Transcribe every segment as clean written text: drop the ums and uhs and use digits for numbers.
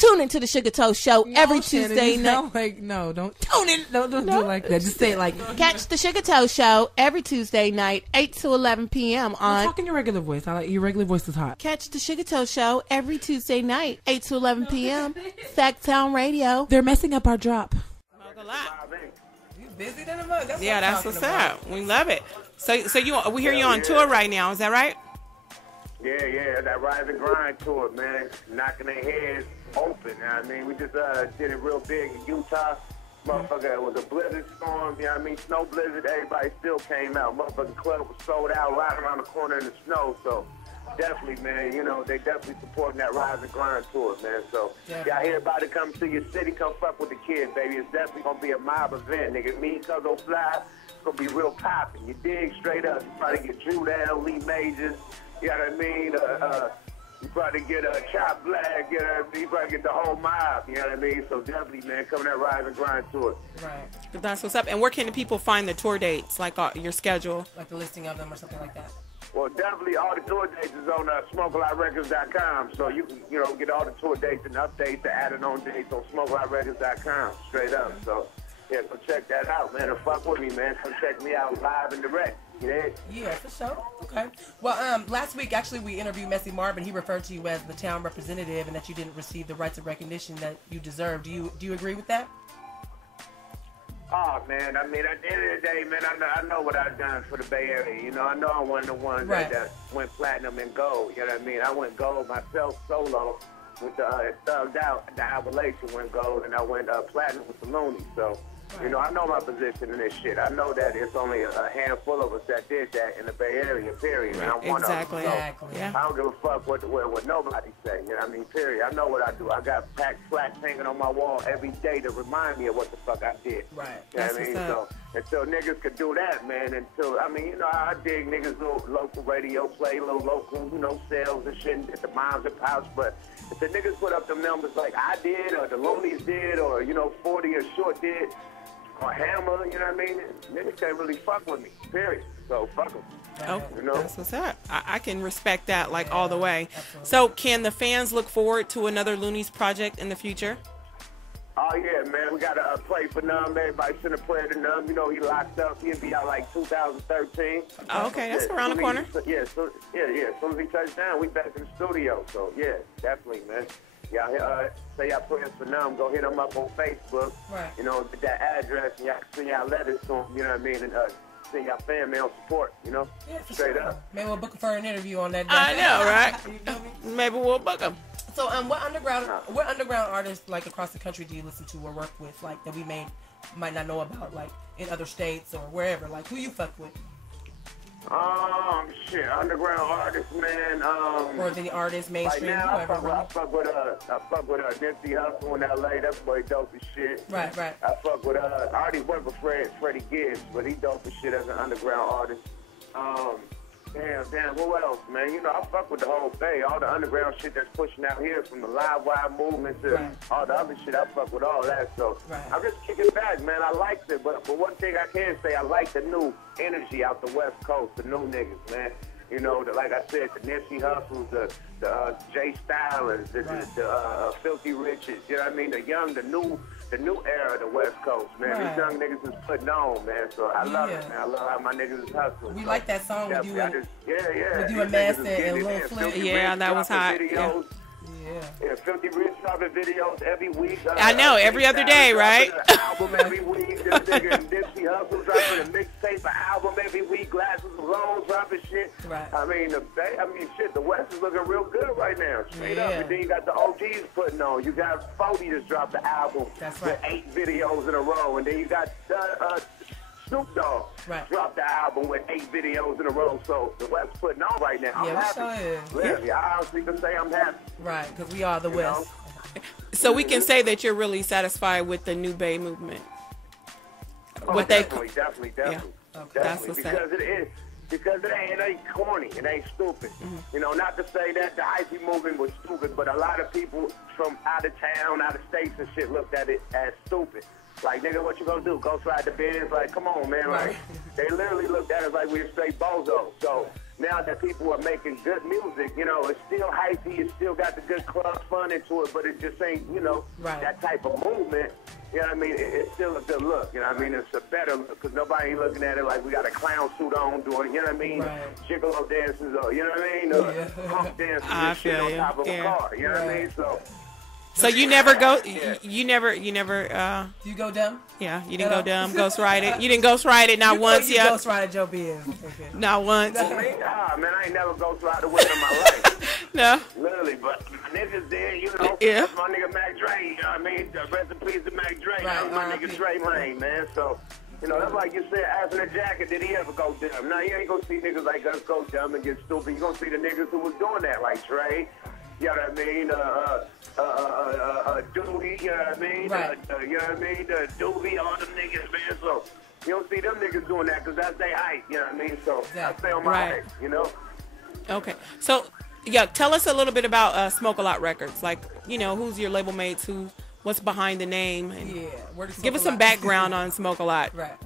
Tune into the SuGaToe show every Tuesday night. No, don't tune in. Don't do it like that. Just say it like. Catch the SuGaToe show every Tuesday night, 8 to 11 p.m. on. Talk in your regular voice. I like your regular voice is hot. Catch the SuGaToe show every Tuesday night, 8 to 11 p.m. Sacktown Radio. They're messing up our drop. You busy than a mug. That's what's up. We love it. So we hear you on tour right now. Is that right? Yeah, that Rise and Grind tour, man. Knocking their heads open. I mean, we just did it real big in Utah. Motherfucker, it was a blizzard storm, you know what I mean? Snow blizzard, everybody still came out. Motherfucking club was sold out right around the corner in the snow. So definitely, man, you know, they definitely supporting that Rise and Grind tour, man. So y'all hear about it, come to your city, come fuck with the kids, baby. It's definitely gonna be a mob event, nigga. Me, Cuzzo Fly, it's gonna be real popping. You dig straight up. You probably get Drew down, Lee Majors. You know what I mean? You probably get a Chop Black, you know what I mean? You probably get the whole mob, you know what I mean? So definitely, man, come that Rise and Grind tour. Right. That's what's up. And where can the people find the tour dates, like your schedule? Like the listing of them or something like that? Well, definitely all the tour dates is on SmokeALOTRecords.com. So you can, you know, get all the tour dates and updates, the added on dates on SmokeALOTRecords.com, straight up. So, yeah, so check that out, man. And fuck with me, man. Come check me out live and direct. Yeah, for sure. Okay. Well, last week, actually, we interviewed Messy Marvin. He referred to you as the town representative and that you didn't receive the rights of recognition that you deserve. Do you agree with that? Oh, man, I mean, at the end of the day, man, I know what I've done for the Bay Area. You know, I know I'm one of the ones that went platinum and gold. You know what I mean? I went gold myself solo with the Thugged Out. The Appalachian went gold, and I went platinum with the Looney. So, you know, I know my position in this shit. I know that it's only a handful of us that did that in the Bay Area, period. And I'm one of them. So I don't give a fuck what nobody say. You know what I mean? Period. I know what I do. I got packed flags hanging on my wall every day to remind me of what the fuck I did. Right. You know what I mean? So until niggas could do that, man, I mean, you know, I dig niggas little local radio play, little local, you know, sales and shit at the moms and pops, but if the niggas put up the numbers like I did or the Loonies did or, you know, 40 or Short did, or Hammer, you know what I mean? Niggas can't really fuck with me, period. So, fuck them. Oh, you know? That's what's up. I can respect that, like, all the way. Absolutely. So, can the fans look forward to another Loonies project in the future? Oh, yeah, man. We got to play for Numb. Everybody send a prayer to Numb. You know, he locked up. He'll be out, like, 2013. Oh, okay. That's around the corner. As soon as he touches down, we back in the studio. So, yeah, definitely, man. Y'all say y'all prayers for Numb. Go hit them up on Facebook. Right. You know, get that address, and y'all can send y'all letters to them, you know what I mean? And send y'all fan mail support, you know? Yeah, for straight sure. up. Maybe we'll book for an interview on that day. I know, right? You feel me? Maybe we'll book them. So, what underground artists, like, across the country do you listen to or work with, like, that we might not know about, like, in other states or wherever? Like, who you fuck with? Shit, underground artists, man. Or any artists, mainstream, right now, whoever. I fuck with Nipsey Hussle in L.A. That boy dope as shit. Right. I fuck with, I already worked with Freddie Gibbs, but he dope as shit as an underground artist. Damn, who else, man? You know, I fuck with the whole Bay. All the underground shit that's pushing out here, from the live wire movement to all the other shit, I fuck with all that. So I'm just kicking back, man. I liked it, but one thing I can say, I like the new energy out the West Coast, the new niggas, man. You know, like I said, the Nipsey Hussles, the Jay Stylers, the Filthy Riches, you know what I mean? The new era of the West Coast, man. These young niggas is putting on, man. So I love it, man. I love how my niggas is hustling. We like that song with you and Master and Lil Flip. Yeah, that was hot. Yeah, Filthy Rich dropping videos every week. I know, every other day, right? Album every week. This nigga Nipsey Hussle dropping a mixtape, an album every week. Glasses alone dropping shit. Right. I mean, shit, the West is looking real good right now. Straight up. And then you got the OGs putting on. You got 40 just dropped the album with 8 videos in a row. And then you got Snoop Dogg dropped the album with 8 videos in a row. So the West putting on right now. I'm happy. I honestly can say I'm happy. Right, because we are the West. So we can say that you're really satisfied with the New Bay movement. Definitely. Yeah. That's what's because it is. Because it ain't corny. It ain't stupid. You know, not to say that the hyphy movement was stupid, but a lot of people from out of town, out of states and shit looked at it as stupid. Like, nigga, what you gonna do? Go slide the Benz? Like, come on, man. Like, they literally looked at us like we were straight bozos. So, now that people are making good music, you know, it's still hypey, it's still got the good club fun into it, but it just ain't, you know, that type of movement. You know what I mean? It's still a good look. You know what I mean? It's a better look because nobody ain't looking at it like we got a clown suit on doing, you know what I mean? Gigolo dances or, you know what I mean? Pump dances and shit on top of a car. You know what I mean? So you never go, you never, you go dumb? Yeah, you didn't go dumb, ghost ride it. You didn't ghost ride it not once yet. Ghost ride Joe Biz. Okay. Not once. Man, I ain't never ghost ride a whip in my life. No. Literally, but niggas did, you know. Yeah. My nigga Mac Dre, you know what I mean? Rest in peace to Mac Dre. That was my nigga Dre Lane, man. So, you know, that's like you said, asking a jacket, did he ever go dumb? Now, you ain't gonna see niggas like us go dumb and get stupid. You gonna see the niggas who was doing that, like Dre. You know what I mean? Doobie, you know what I mean? You know what I mean? Doobie, all them niggas, man. So, you don't see them niggas doing that because that's their height, you know what I mean? So, I stay on my height, you know? Okay. So, yeah, tell us a little bit about SMOKEALOT Records. Like, you know, who's your label mates? What's behind the name? And give us some background on SMOKEALOT. Right.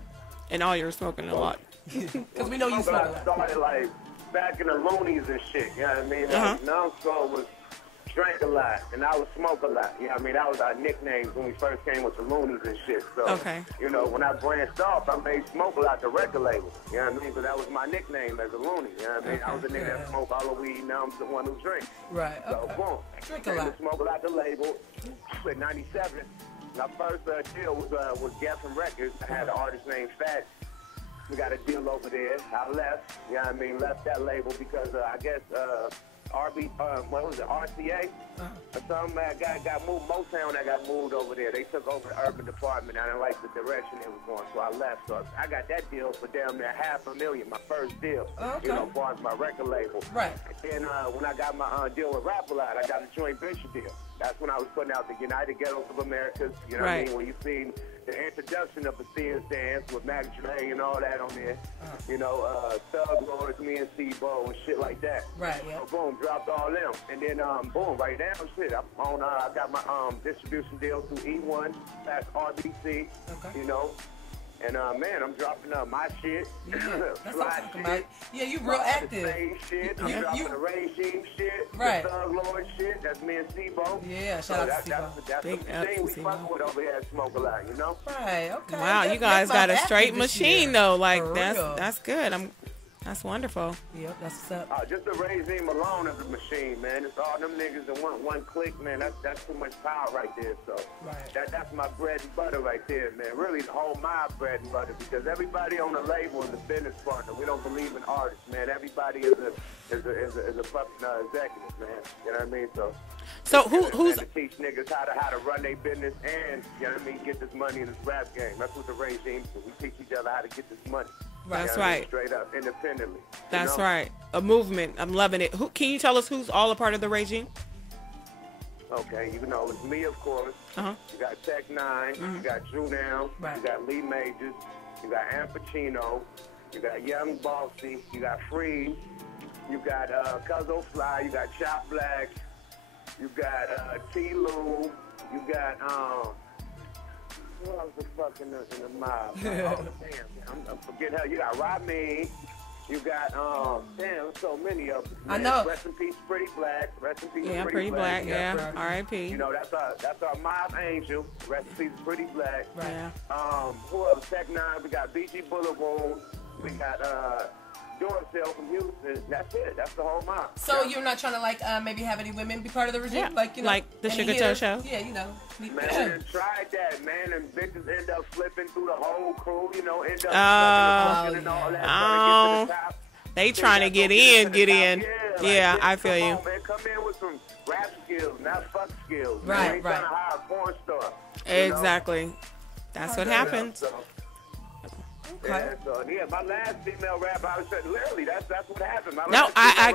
And all you're smoking a lot. Because we know you smoke a lot. Started, like, back in the loonies and shit, you know what I mean? Like, Numbskull was drank a lot, and I would smoke a lot. You know what I mean? That was our nicknames when we first came with the loonies and shit. So, you know, when I branched off, I made SMOKEALOT the record label. You know what I mean? Because that was my nickname as a loony. You know what I mean? I was the nigga that smoked all the weed, now I'm the one who drinks. Right, So, boom. Drink a lot. SMOKEALOT the label in 97. My first deal was Geffen Records. I had an artist named Fat. We got a deal over there. I left, you know what I mean, left that label because I guess what was it, RCA? Or something got moved, Motown that got moved over there. They took over the urban department. I didn't like the direction it was going, so I left. So I got that deal for damn near $500,000, my first deal, you know, as far as my record label. Right. And then when I got my deal with Rap-A-Lot, I got a joint venture deal. That's when I was putting out the United Ghettos of Americas, you know what I mean? When you seen the introduction of the Sears Dance with Mac Dre and all that on there, you know, Thug Lords, me and C-Bo and shit like that. Right, yeah. So boom, dropped all them. And then, boom, right now, shit, I'm on, I got my distribution deal through E1, that's RBC, you know. And, man, I'm dropping my shit. Yeah, that's what I'm talking about. Yeah, you real active. Same shit. I'm dropping the Regime shit. Right. The Thug Lord shit. That's me and C-Bo. Yeah, shout out to C-Bo. That's the thing we fucking with over here at SMOKEALOT, you know? Right, okay. Wow, you guys got a straight machine, though. Like, that's good. That's wonderful. Yep, that's what's up. Just the regime alone is a machine, man. It's all them niggas in one click, man. That's too much power right there. So that's my bread and butter right there, man. Really, the whole my bread and butter because everybody on the label is a business partner. We don't believe in artists, man. Everybody is a fucking executive, man. You know what I mean? So who's to teach niggas how to run their business and you know what I mean, get this money in this rap game. That's what the regime do. We teach each other how to get this money. That's right. Straight up, independently. That's right. A movement. I'm loving it. Can you tell us who's all a part of the regime? Okay, you know, it's me, of course. You got Tech Nine. You got Drew Now. You got Lee Majors. You got Am Pacino. You got Young Bossy. You got Free. You got Cuzzo Fly. You got Chop Black. You got T-Lou. You got who else the fucking in the mob? I'm forgetting how. You got Rodney. You got damn, so many of them. I know. Rest in peace, Pretty Black. Rest in peace, Pretty Black. Yeah. R.I.P. You know that's our mob angel. Rest in peace, Pretty Black. Right. Yeah. Who else? Tech Nine. We got BG Boulevard. We got Dorsell from Houston. That's it. That's the whole mob. So you're not trying to like maybe have any women be part of the regime, Yeah. like you know, like the SuGaToe show. Yeah, you know. Man, tried that, man, and bitches end up flipping through the whole crew, you know, end up and all that, trying to get to the top. They trying to get in. Yeah, I feel you. Man, come in with some rap skills, not fuck skills. Right, man. Trying to hire a porn star. Exactly. That's what happened. Yeah, so my last female rapper, I was saying, literally, that's what happened. No, I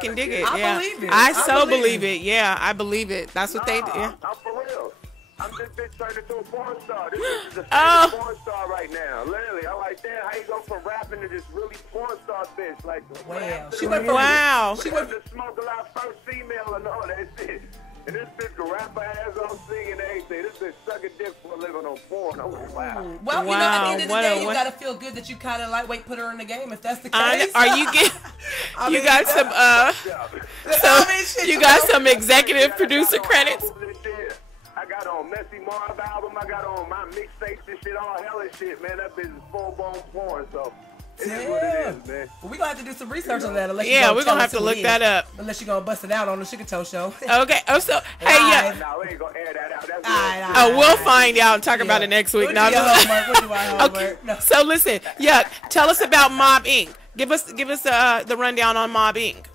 can dig it. Yeah, I believe it. I so believe it. Yeah, I believe it. That's what they do. Yeah. I'm for real. I'm this bitch turned into a porn star. This is a porn star right now. Literally, I'm like, damn, how you go from rapping to this really porn star bitch? Like, wow. She went to SMOKEALOT first female and all that shit. And this bitch can rap her ass off, sing and everything. This bitch sucking dick for a living on porn. Oh, wow. Well, you know, at the end of the day, you gotta feel good that you kind of lightweight put her in the game. If that's the case, are you get? You got some you got some executive producer credits. I got on Messy Marv album. I got on my mixtapes and shit, all hella shit, man. That bitch is full-blown porn, so it is what it is, man. Well, we're going to have to do some research on that. Unless we're going to have to look that up. Unless you're going to bust it out on the SuGaToe show. Okay. Oh, so, hey, yeah. No, we ain't going to air that out. That's we'll find out and talk about it next week. We'll do our homework. Okay. No. So, listen, tell us about Mob Inc. Give us the rundown on Mob Inc.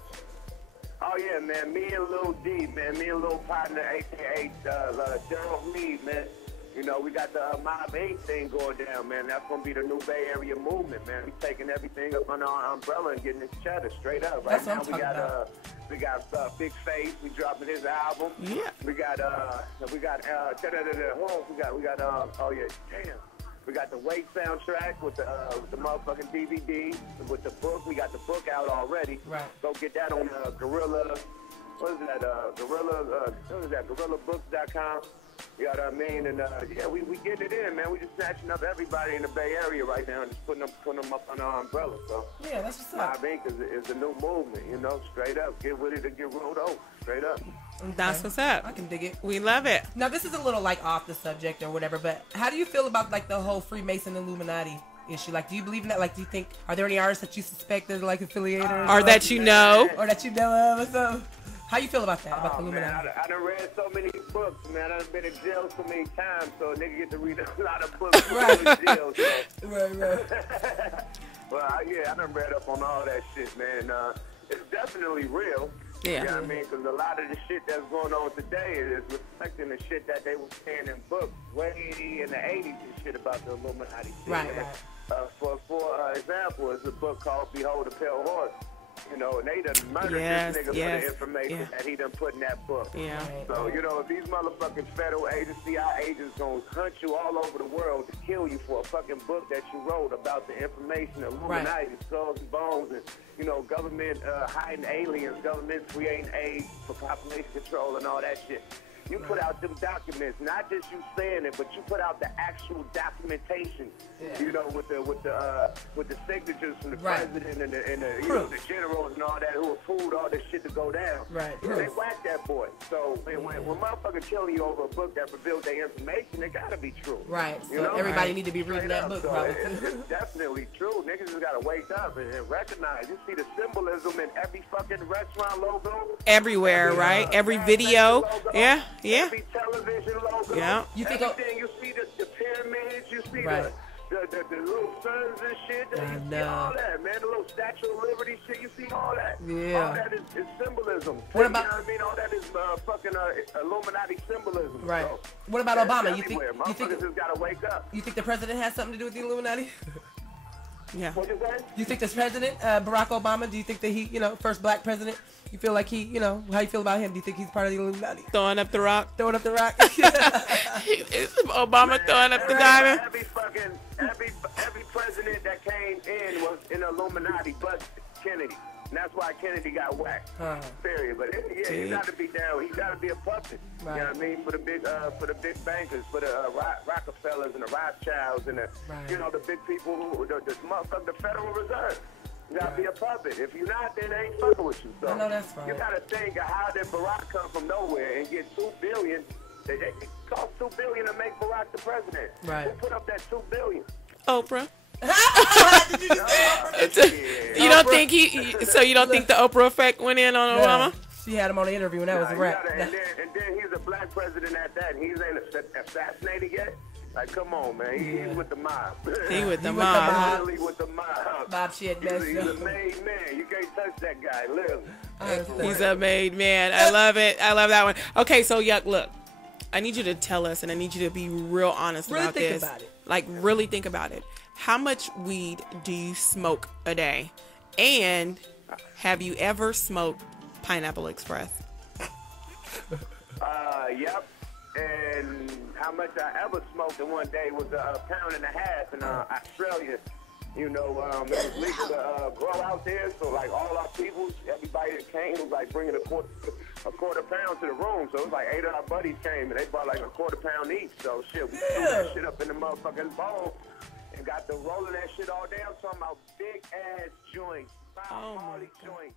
Oh, yeah, man. Me and Lil D, man. Me and Lil Partner, a.k.a. Daryl Reed, man. You know, we got the Mob Inc. thing going down, man. That's going to be the new Bay Area movement, man. We taking everything up under our umbrella and getting this cheddar straight up. Right now, we got Big Face. We dropping his album. Yeah. We got oh yeah, damn. We got the Wait soundtrack with the motherfucking DVD. With the book, we got the book out already. Right. Go get that on Gorilla. What is that? GorillaBooks.com. You know what I mean? And we getting it in, man. We just snatching up everybody in the Bay Area right now and just putting them up under our umbrella. So yeah, that's what's up. Mob Inc. is a new movement, you know, straight up. Get with it or get rolled over, straight up. Okay. That's what's up. I can dig it. We love it. Now, this is a little like off the subject or whatever, but how do you feel about like the whole Freemason Illuminati issue? Like, do you believe in that? Like, do you think, are there any artists that you suspect that are like affiliated or that you know? Or that you know of or something? How you feel about that? About the Illuminati? Man, I done read so many books, man. I done been in jail so many times, so a nigga get to read a lot of books right. in jail. So. Right. Well, I done read up on all that shit, man. It's definitely real. Yeah. You know what I mean? Because a lot of the shit that's going on today is reflecting the shit that they were saying in books way in the 80s and shit about the Illuminati. Right. For example, it's a book called Behold the Pale Horse. You know, and they done murdered this nigga for the information that he done put in that book. Yeah. So, you know, if these motherfucking federal agents, CIA agents gonna hunt you all over the world to kill you for a fucking book that you wrote about the information of Illuminati, skulls and bones, and, you know, government hiding aliens, government creating aid for population control and all that shit. You put out them documents, not just you saying it, but you put out the actual documentation. Yeah. You know, with the signatures from the president and the you know, the generals and all that who approved all this shit to go down. Right. They whacked that boy. So when motherfuckers killing you over a book that revealed their information, it gotta be true. Right. You so know? everybody need to be reading that book, so probably. It's definitely true. Niggas just gotta wake up and recognize. You see the symbolism in every fucking restaurant logo. Everywhere, right? Every video. Logo, Yeah. Every television logo. Yeah. You think everything you see the pyramids, you see the little suns and shit. You see all that, man. The little Statue of Liberty shit. You see all that. Yeah. All that is symbolism. What about? You know what I mean? All that is fucking Illuminati symbolism. Right. So, what about Obama? You think just gotta wake up? You think the president has something to do with the Illuminati? Yeah. What you say? You think this president, Barack Obama, do you think that he, you know, first black president, you feel like he, you know, how you feel about him? Do you think he's part of the Illuminati? Throwing up the rock. Throwing up the rock? Is Obama throwing up the diamond? Every president that came in was in Illuminati, but Kennedy. And that's why Kennedy got whacked. Period. But he got to be down. He got to be a puppet. Right. You know what I mean? For the big bankers, for the Rockefellers and the Rothschilds and the you know, the big people who the Federal Reserve. You gotta be a puppet. If you're not, then they ain't fucking with you. So I know that's right. You gotta think of how did Barack come from nowhere and get $2 billion? It cost $2 billion to make Barack the president. Right. Who put up that $2 billion? Oprah. Did you just say You don't think so you don't think the Oprah effect went in on Obama? She had him on the interview and that was a wrap. And then he's a black president at that, and he's ain't assassinated yet. Like, come on, man. He's with the mob. He with the mob. Literally with the mob. Bob shit, He's a made man. You can't touch that guy, literally. He's a made man. I love it. I love that one. Okay, so Yuck, look. I need you to tell us, and I need you to be real honest about this. Really think about it. Like, really think about it. How much weed do you smoke a day? And have you ever smoked Pineapple Express? Yep. And how much I ever smoked in one day was a pound and a half in Australia. You know, it was legal to grow out there, so like all our people, everybody that came was like bringing a quarter a quarter pound to the room. So it was like 8 of our buddies came, and they bought like a quarter pound each. So shit, we threw that shit up in the motherfucking bowl and got the rolling that shit all down. Talking about big ass joints, Molly joints.